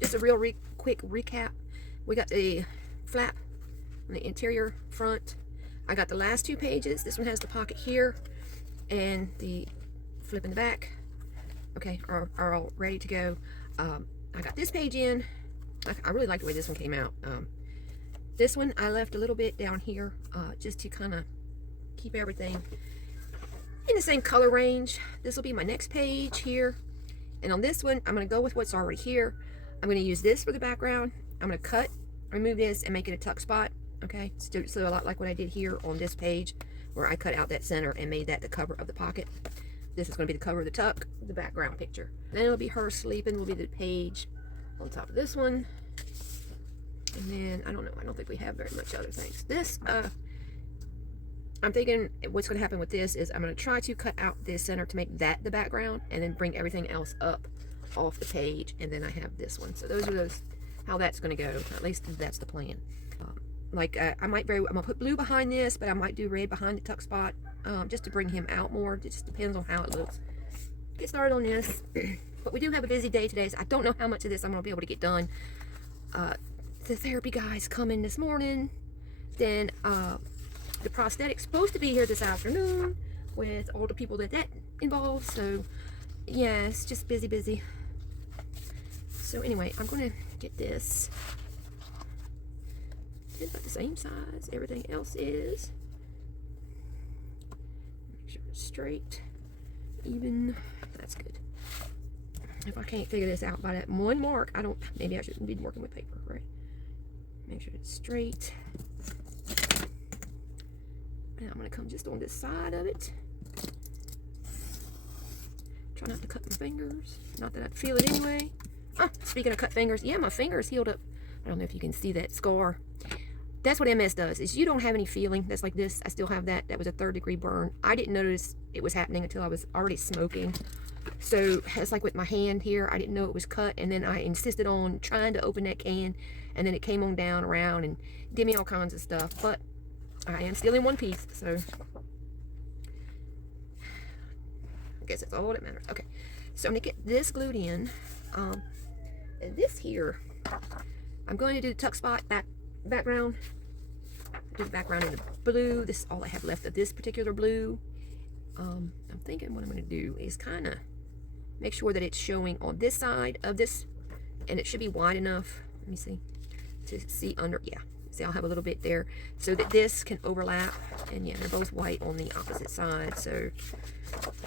just a real quick recap. We got the flap on the interior front. I got the last 2 pages. This one has the pocket here and the flip in the back. Okay, are all ready to go. I got this page in. I really like the way this one came out. This one I left a little bit down here just to kind of keep everything in the same color range. This will be my next page here. And on this one, I'm going to go with what's already here. I'm going to use this for the background. I'm going to remove this, and make it a tuck spot. Okay, so a lot like what I did here on this page, where I cut out that center and made that the cover of the pocket. This is going to be the cover of the tuck, the background picture. Then it'll be her sleeping, will be the page on top of this one. And then, I don't know, I don't think we have very much other things. This, I'm thinking what's going to happen with this is I'm going to try to cut out this center to make that the background, and then bring everything else up off the page, and then I have this one. So those are how that's going to go. At least that's the plan. I'm gonna put blue behind this, but I might do red behind the tuck spot, just to bring him out more. It just depends on how it looks. Get started on this. But we do have a busy day today, so I don't know how much of this I'm gonna be able to get done. The therapy guy's coming this morning. Then the prosthetic's supposed to be here this afternoon with all the people that involves. So yeah, it's just busy. So anyway, I'm gonna get this. It's about the same size everything else is. Make sure it's straight, even. That's good. If I can't figure this out by that one mark, maybe I shouldn't be working with paper, right? Make sure it's straight. And I'm gonna come just on this side of it. Try not to cut my fingers. Not that I'd feel it anyway. Speaking of cut fingers, yeah, my fingers healed up. I don't know if you can see that scar. That's what MS does, is you don't have any feeling. That's like this. I still have that. That was a 3rd-degree burn. I didn't notice it was happening until I was already smoking. So it's like with my hand here, I didn't know it was cut, and then I insisted on trying to open that can, and then it came on down around and did me all kinds of stuff. But I am still in one piece, so I guess that's all that matters. Okay, so I'm gonna get this glued in. And this here, I'm going to do the tuck spot background. Do the background in the blue. This is all I have left of this particular blue. I'm thinking what I'm going to do is kind of make sure that it's showing on this side of this, and it should be wide enough. Let me see, to see under. Yeah, see, I'll have a little bit there so that this can overlap. And yeah, they're both white on the opposite side. So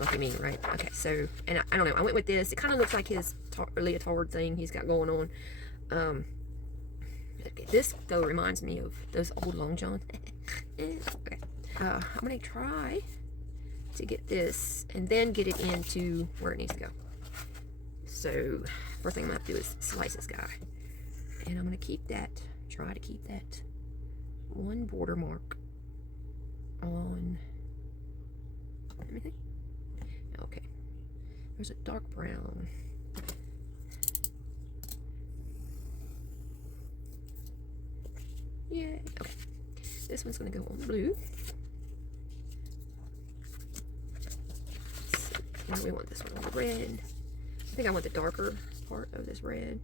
lucky me, right? Okay, so, and I don't know, I went with this. It kind of looks like his leotard thing he's got going on. Okay, this though reminds me of those old long johns. Okay, I'm gonna try to get this and then get it into where it needs to go. So first thing I'm gonna have to do is slice this guy, and I'm gonna try to keep that one border mark on everything. Okay, there's a dark brown. Yeah, okay. This one's gonna go on blue. And we want this one on red. I think I want the darker part of this red.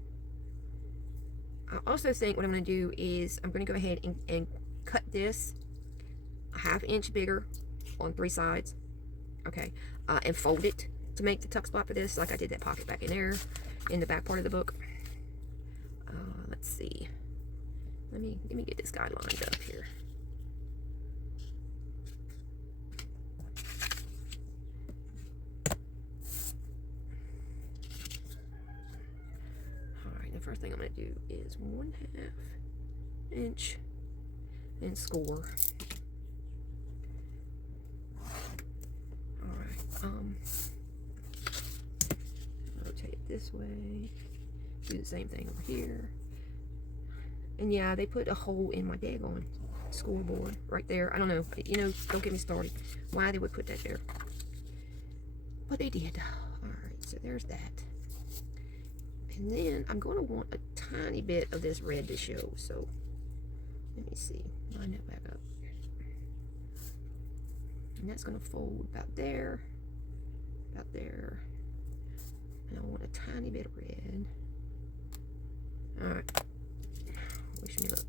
I also think what I'm gonna do is I'm gonna go ahead and cut this a 1/2 inch bigger on 3 sides. Okay, and fold it to make the tuck spot for this, like I did that pocket back in there in the back part of the book. Let's see. Let me get this guy lined up here. Alright, the first thing I'm going to do is 1/2 inch and score. Alright, rotate it this way. Do the same thing over here. And yeah, they put a hole in my daggone scoreboard right there. I don't know, don't get me started why they would put that there, but they did. All right, so there's that. And then I'm going to want a tiny bit of this red to show. So let me see, line that back up, and that's going to fold about there, and I want a tiny bit of red. All right. Wish me luck.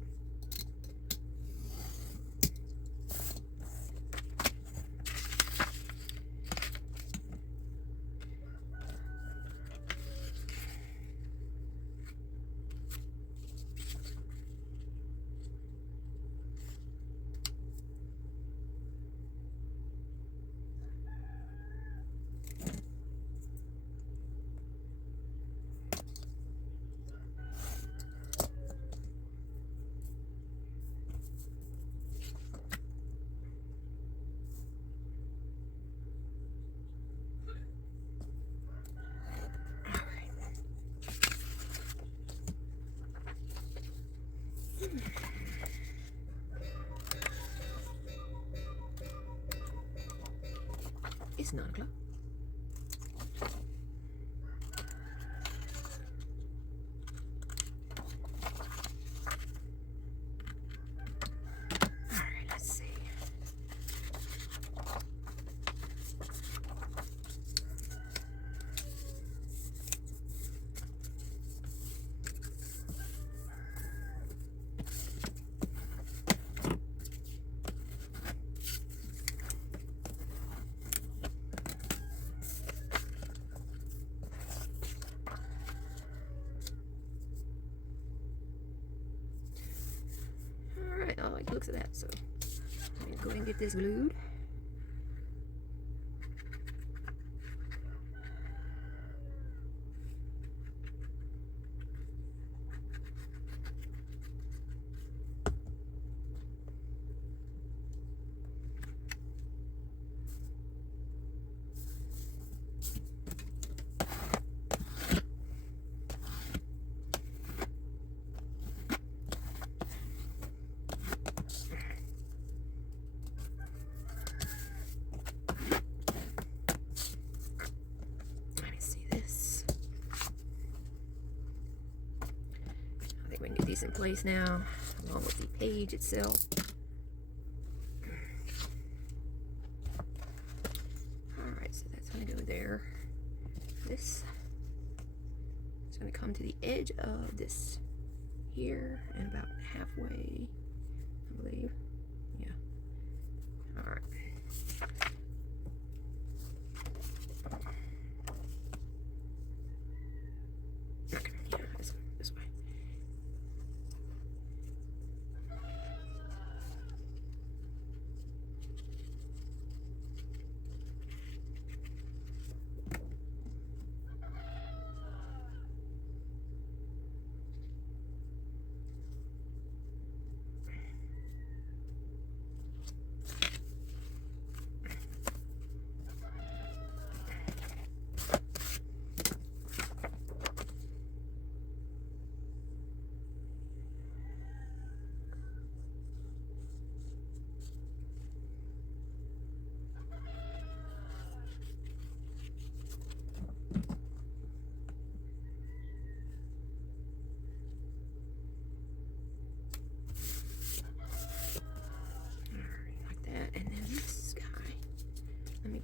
It's 9 o'clock. All right, let's see. Alright, I like the looks of that, so I'm gonna go ahead and get this glued. We can get these in place now, along with the page itself. Alright, so that's going to go there. This is going to come to the edge of this here and about halfway, I believe. Yeah. Alright. Okay, yeah, this way.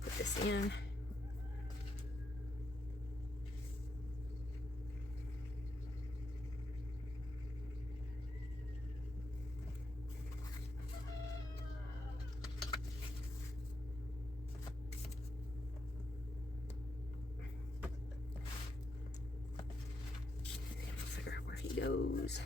Put this in. And we'll figure out where he goes.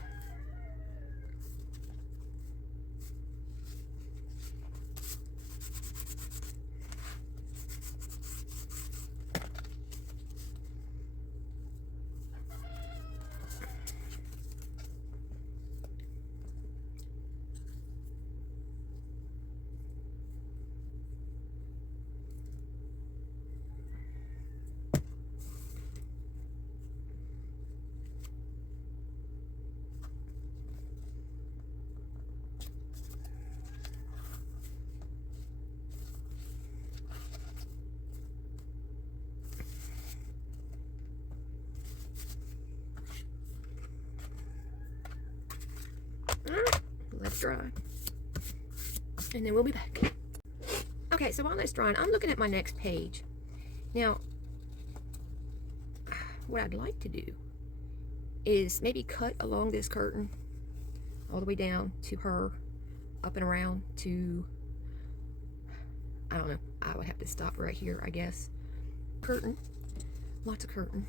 Alright, let it dry. And then we'll be back. Okay, so while that's drying, I'm looking at my next page. Now, what I'd like to do is maybe cut along this curtain all the way down to her, up and around to, I don't know, I would have to stop right here, I guess. Curtain, lots of curtain.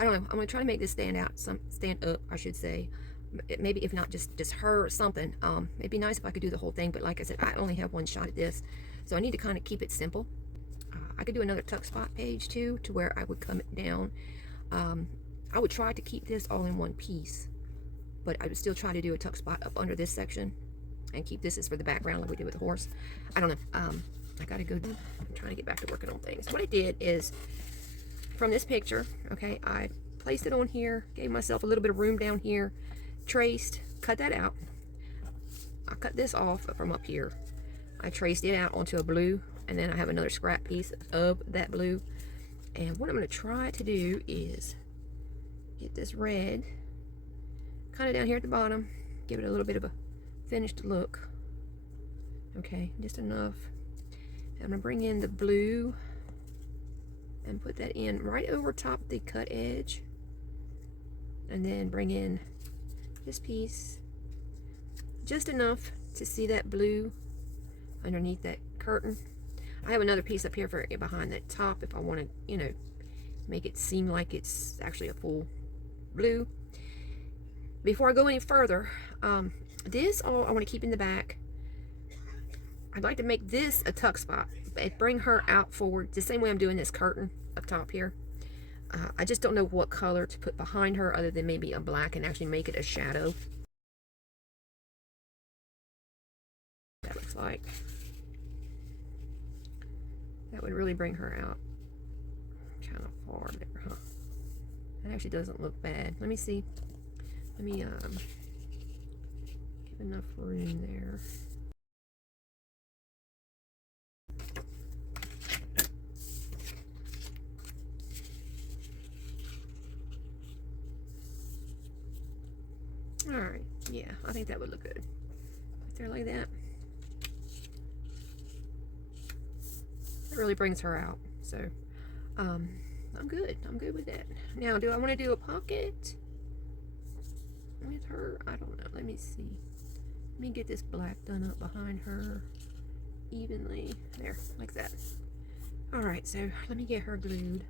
I don't know, I'm gonna try to make this stand out, stand up, I should say. Maybe if not just her or something. It'd be nice if I could do the whole thing, but like I said, I only have one shot at this, so I need to kind of keep it simple. I could do another tuck spot page too, to where I would come it down. I would try to keep this all in one piece, but I would still try to do a tuck spot up under this section and keep this as for the background like we did with the horse. I don't know. I gotta go. I'm trying to get back to working on things. What I did is, from this picture, okay, I placed it on here, gave myself a little bit of room down here, traced, cut that out. I cut this off from up here. I traced it out onto a blue, and then I have another scrap piece of that blue. And what I'm going to try to do is get this red kind of down here at the bottom, give it a little bit of a finished look. Okay, just enough. I'm going to bring in the blue and put that in right over top the cut edge, and then bring in this piece just enough to see that blue underneath that curtain. I have another piece up here for behind that top if I want to, you know, make it seem like it's actually a full blue. Before I go any further, this all I want to keep in the back. I'd like to make this a tuck spot, bring her out forward the same way I'm doing this curtain up top here. I just don't know what color to put behind her other than maybe a black and actually make it a shadow. That looks like. That would really bring her out kind of far there, huh? That actually doesn't look bad. Let me see. Let me give enough room there. All right, yeah, I think that would look good. Right there like that. That really brings her out. So, I'm good. I'm good with that. Now, do I want to do a pocket with her? I don't know. Let me see. Let me get this black done up behind her evenly. There, like that. All right, so let me get her glued.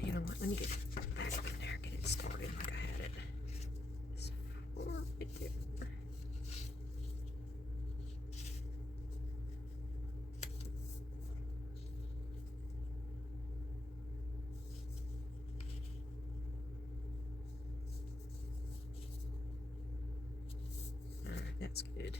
You know what? Let me get back in there, get it started like I had it. It's right there. All right, that's good.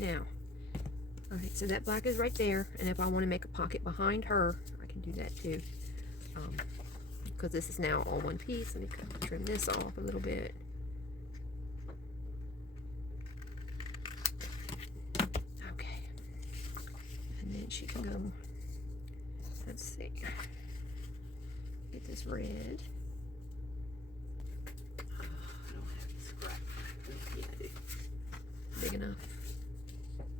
Now, all right, so that black is right there, and if I want to make a pocket behind her, I can do that too. Because this is now all one piece. Let me trim this off a little bit. Okay, and then she can go. Let's see. Get this red. I don't have the scrap. Yeah, I do. Big enough.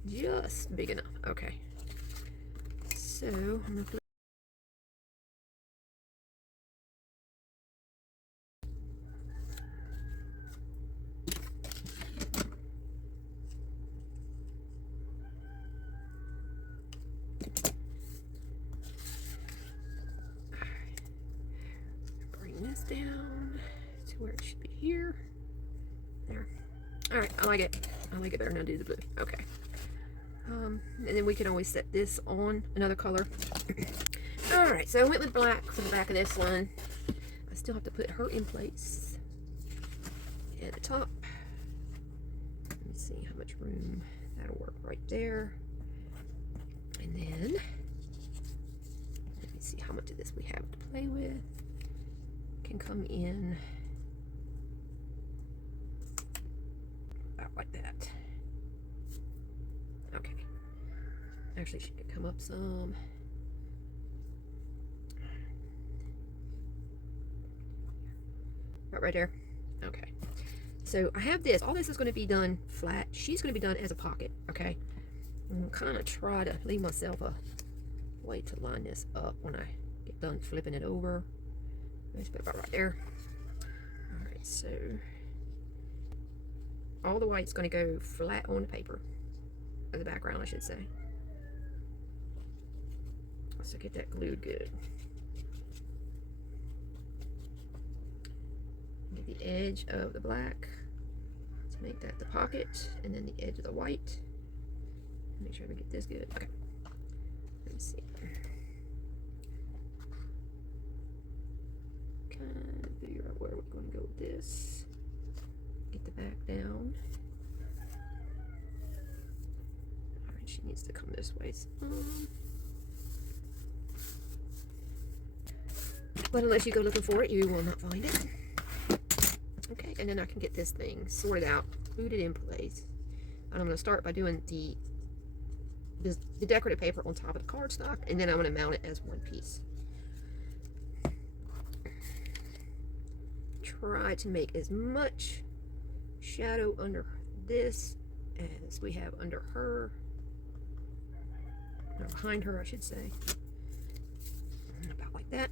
Just big enough. Okay. So I'm gonna flip. Bring this down to where it should be here. There. All right. I like it. I like it better now. Do the blue. Okay. And then we can always set this on another color. All right, so I went with black for the back of this one. I still have to put her in place at the top. Let me see how much room that'll work right there. And then let me see how much of this we have to play with. Can come in Actually, she could come up some. Right there. Okay. So I have this. All this is going to be done flat. She's going to be done as a pocket. Okay. I'm going to kind of try to leave myself a way to line this up when I get done flipping it over. Let's put it about right there. All right. So all the white's going to go flat on the paper, or the background, I should say. So get that glued good. Get the edge of the black to make that the pocket, and then the edge of the white. Make sure we get this good. Okay. Let me see. Kind of figure out where we're going to go with this. Get the back down. Alright, she needs to come this way. But unless you go looking for it, you will not find it. Okay, and then I can get this thing sorted out, glued it in place. And I'm going to start by doing the decorative paper on top of the cardstock, and then I'm going to mount it as one piece. Try to make as much shadow under this as we have under her, or behind her, I should say. About like that.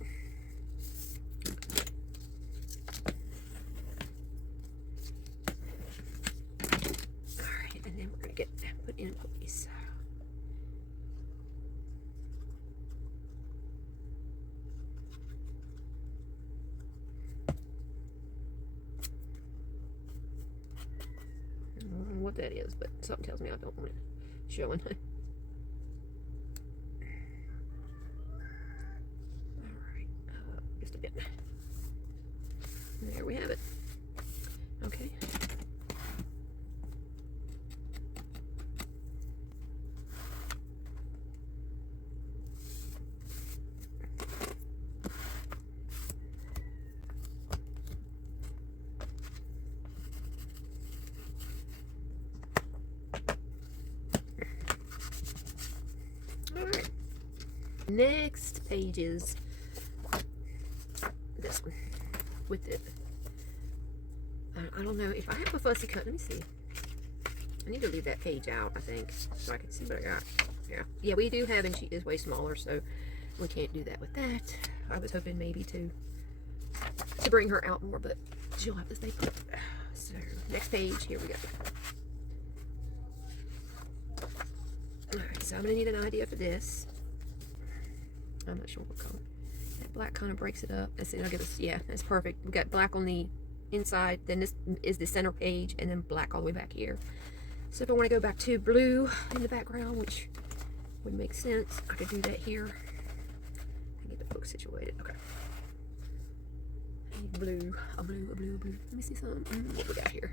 Alright, and then we're going to get that put in place. I don't know what that is, but something tells me I don't want it showing. Alright, just a bit. There we have it. Okay. Alright. Next page is this one with it. I don't know if I have a fussy cut. Let me see. I need to leave that page out, I think, so I can see what I got. Yeah, we do have, and she is way smaller, so we can't do that with that. I was hoping maybe to bring her out more, but she'll have to stay put. So next page, here we go. Alright, so I'm gonna need an idea for this. I'm not sure what color. That black kind of breaks it up. That's it. I'll give us, yeah, that's perfect. We got black on the inside, then this is the center page, and then black all the way back here. So if I want to go back to blue in the background, which would make sense, I could do that here and get the book situated. Okay. A blue. Let me see something. What we got here?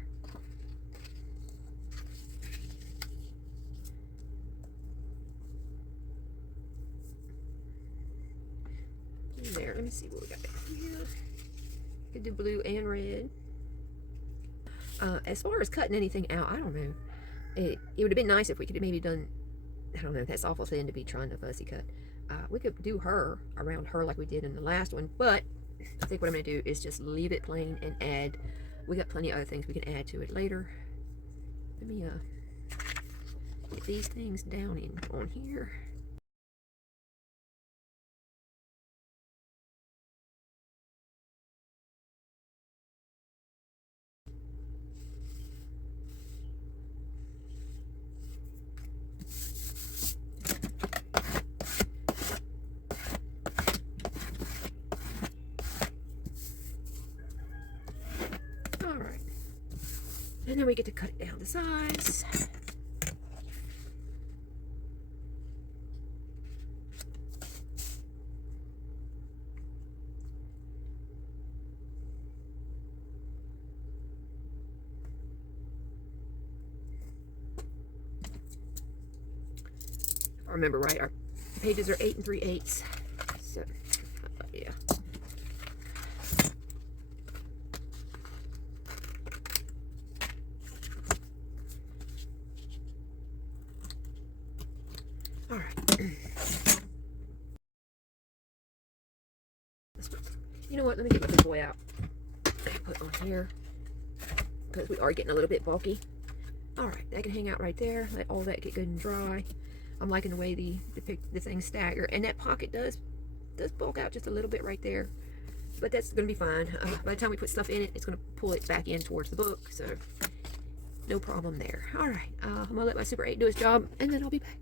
There, let me see what we got here. Could do blue and red. As far as cutting anything out, I don't know. It would have been nice if we could have maybe done, I don't know, that's awful thin to be trying to fussy cut. We could do her around her like we did in the last one, but I think what I'm going to do is just leave it plain and add. We got plenty of other things we can add to it later. Let me get these things down in on here. Alright. And then we get to cut it down to size. If I remember right, our pages are 8 3/8. So, yeah. Alright, You know what? Let me get my big boy out. Put on here because we are getting a little bit bulky. All right, that can hang out right there. Let all that get good and dry. I'm liking the way the thing's staggered, and that pocket does bulk out just a little bit right there, but that's gonna be fine. By the time we put stuff in it, it's gonna pull it back in towards the book, so no problem there. All right, I'm gonna let my Super 8 do its job, and then I'll be back.